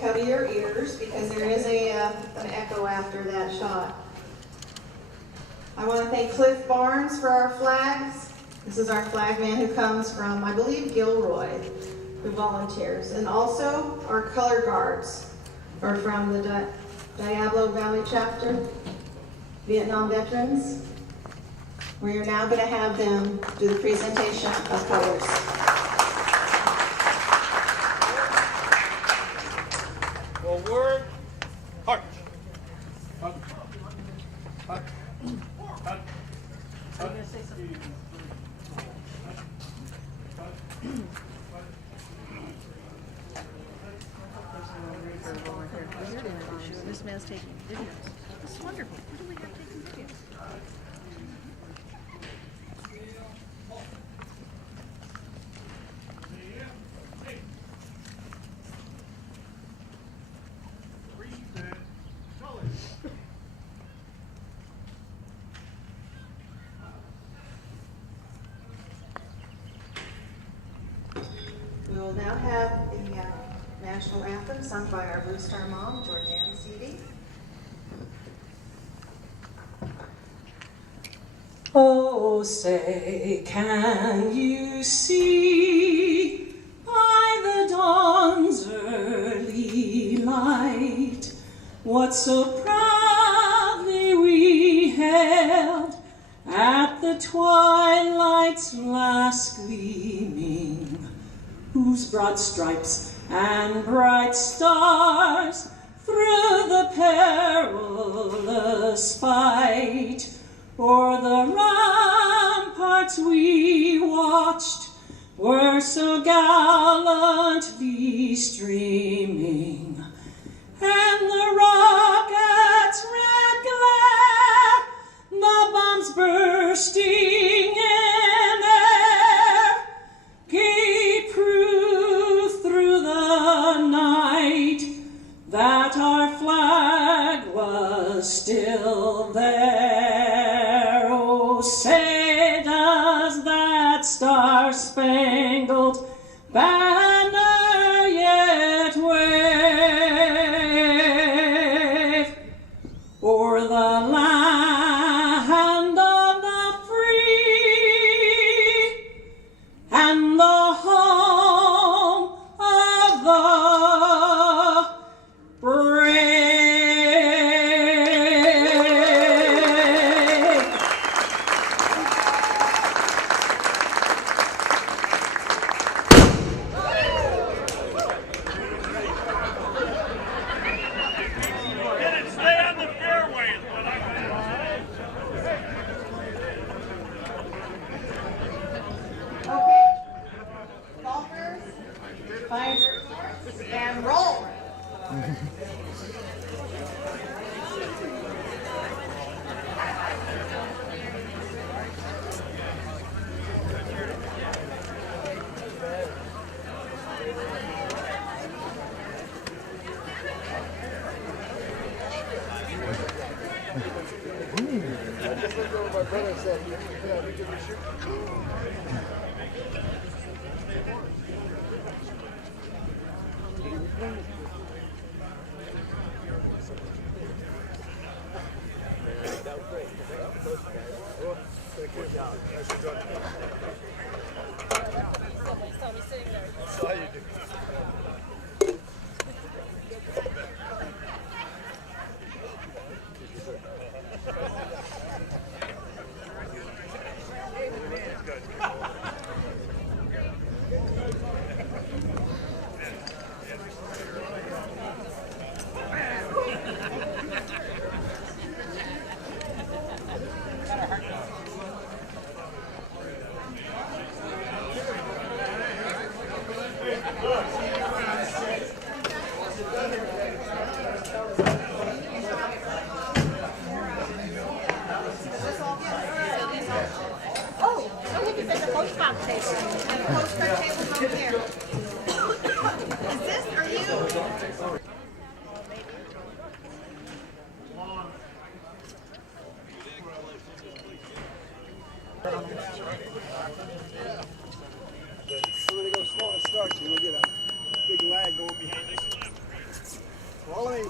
cover your ears because there is an echo after that shot. I want to thank Cliff Barnes for our flags. This is our flag man who comes from, I believe, Gilroy, who volunteers. And also our color guards are from the Diablo Valley chapter, Vietnam veterans. We are now going to have them do the presentation of colors. Forward, march. Up, up, up, up. This man's taking videos. This is wonderful. What do we have taking videos? We will now have the national anthem sung by our Blue Star mom, Georgiana Seedy. Oh, say, can you see by the dawn's early light what so proudly we hailed at the twilight's last gleaming, whose broad stripes and bright stars through the perilous fight o'er the ramparts we watched were so gallantly streaming, and the rocket's red glare, the bombs bursting in air, gave proof through the night that our flag was still there. Oh, say does that star-spangled banner yet wave o'er the land of the free and the home of the brave? Stay on the fairway is what I Okay, golfers, find your course and roll. My brother said, yeah, we could shoot. That was great. Good job. Nice job. Saw me sitting there. Saw you do. Oh, no, we can set the postbox table. And the postcard table's over here. Is this, are you? So when they go slow and start, you will get a big lag going behind this. Follow me.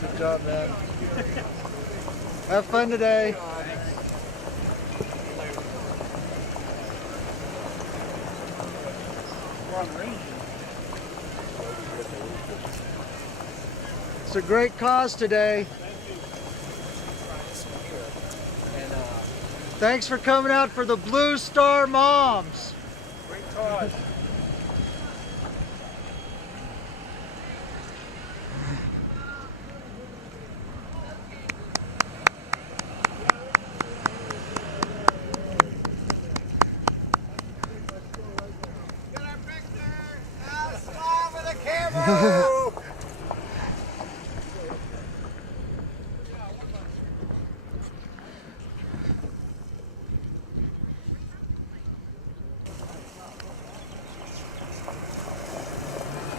Good job, man. Have fun today. It's a great cause today. Thanks for coming out for the Blue Star Moms. Great cause.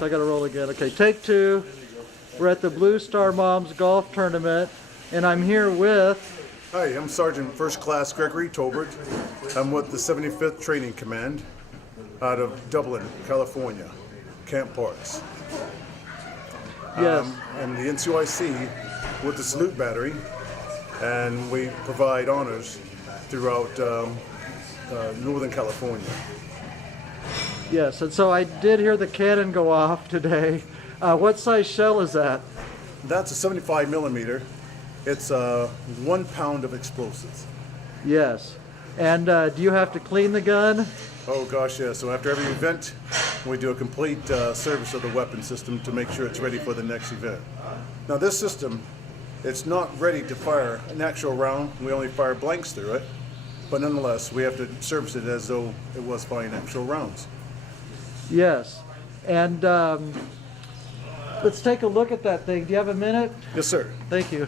I gotta roll again. Okay, take two. We're at the Blue Star Moms Golf Tournament, and I'm here with... Hi, I'm Sergeant First Class Gregory Tolbert. I'm with the 75th Training Command out of Dublin, California, Camp Parks. Yes. And the NCOIC with the Salute Battery, and we provide honors throughout Northern California. Yes, and so I did hear the cannon go off today. What size shell is that? That's a 75 millimeter. It's 1 pound of explosives. Yes. And do you have to clean the gun? Oh gosh, yeah. So after every event, we do a complete service of the weapon system to make sure it's ready for the next event. Now this system, it's not ready to fire an actual round. We only fire blanks through it. But nonetheless, we have to service it as though it was firing actual rounds. Yes. And let's take a look at that thing. Do you have a minute? Yes, sir. Thank you.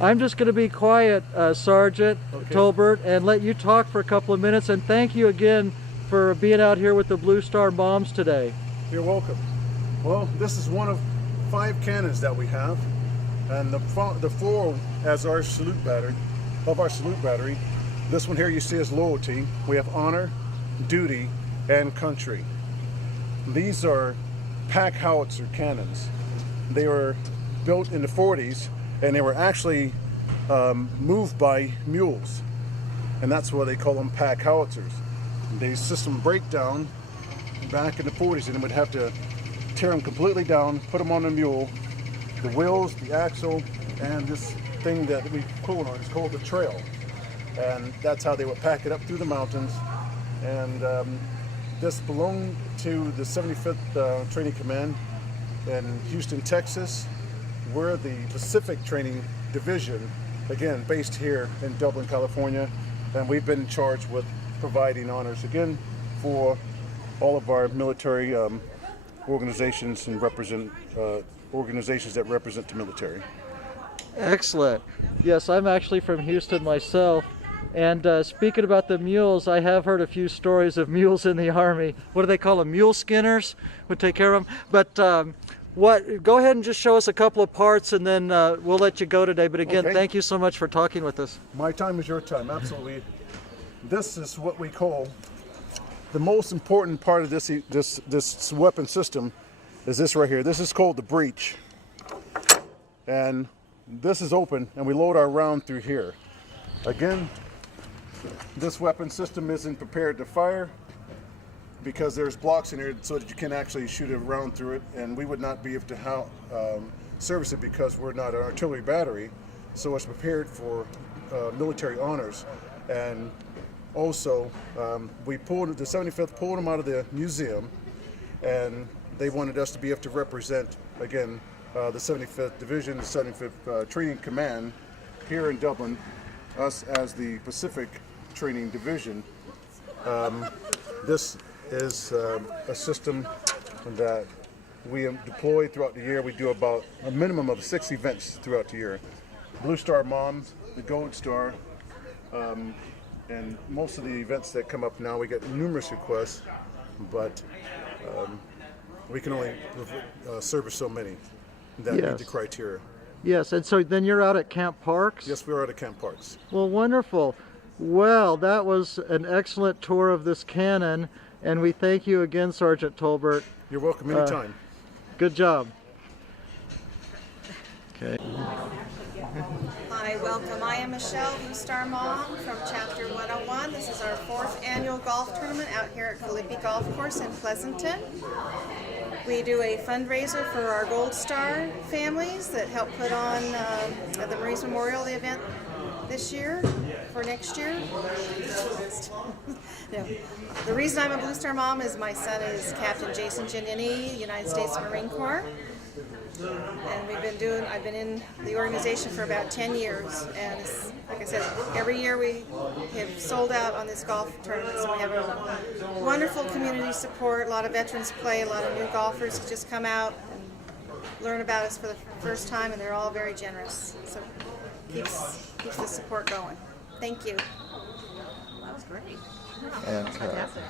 I'm just going to be quiet, Sergeant Tolbert, and let you talk for a couple of minutes. And thank you again for being out here with the Blue Star Moms today. You're welcome. Well, this is one of 5 cannons that we have, and the floor as our salute battery. Of our salute battery, this one here you see is loyalty. We have honor, duty, and country. These are pack howitzer cannons. They were built in the 40s, and they were actually moved by mules, and that's why they call them pack howitzers. The system break down back in the 40s, and they would have to tear them completely down, put them on a mule, the wheels, the axle, and this thing that we quote on is called the trail, and that's how they would pack it up through the mountains. And this belonged to the 75th Training Command in Houston, Texas. We're the Pacific Training Division, again based here in Dublin, California, and we've been charged with providing honors again for all of our military organizations and organizations that represent the military. Excellent. Yes, I'm actually from Houston myself. And speaking about the mules, I have heard a few stories of mules in the Army. What do they call them? Mule skinners would take care of them. But go ahead and just show us a couple of parts, and then we'll let you go today. But again, Okay. Thank you so much for talking with us. My time is your time, absolutely. This is what we call the most important part of this weapon system is this right here. This is called the breech. And this is open, and we load our round through here. Again, this weapon system isn't prepared to fire because there's blocks in here so that you can actually shoot a round through it, and we would not be able to service it because we're not an artillery battery, so it's prepared for military honors. And also, we pulled the 75th, pulled them out of the museum, and they wanted us to be able to represent, again, the 75th Division, the 75th Training Command here in Dublin, us as the Pacific Training Division. This is a system that we deploy throughout the year. We do about a minimum of 6 events throughout the year. Blue Star Moms, the Gold Star, and most of the events that come up now, we get numerous requests, but we can only service so many that meet Yes. the criteria. Yes, and so then you're out at Camp Parks? Yes, we are at Camp Parks. Well, wonderful. Well, that was an excellent tour of this cannon, and we thank you again, Sergeant Tolbert. You're welcome anytime. Good job. Okay. Hi, welcome. I am Michelle, Blue Star Mom from Chapter 101. This is our 4th annual golf tournament out here at Philippi Golf Course in Pleasanton. We do a fundraiser for our Gold Star families that help put on at the Marines Memorial the event this year for next year. Yeah. The reason I'm a Blue Star Mom is my son is Captain Jason Giannini, United States Marine Corps. And I've been in the organization for about 10 years, and like I said, every year we have sold out on this golf tournament, so we have a wonderful community support. A lot of veterans play, a lot of new golfers just come out and learn about us for the first time, and they're all very generous, so keeps the support going. Thank you. That was great. And, Fantastic.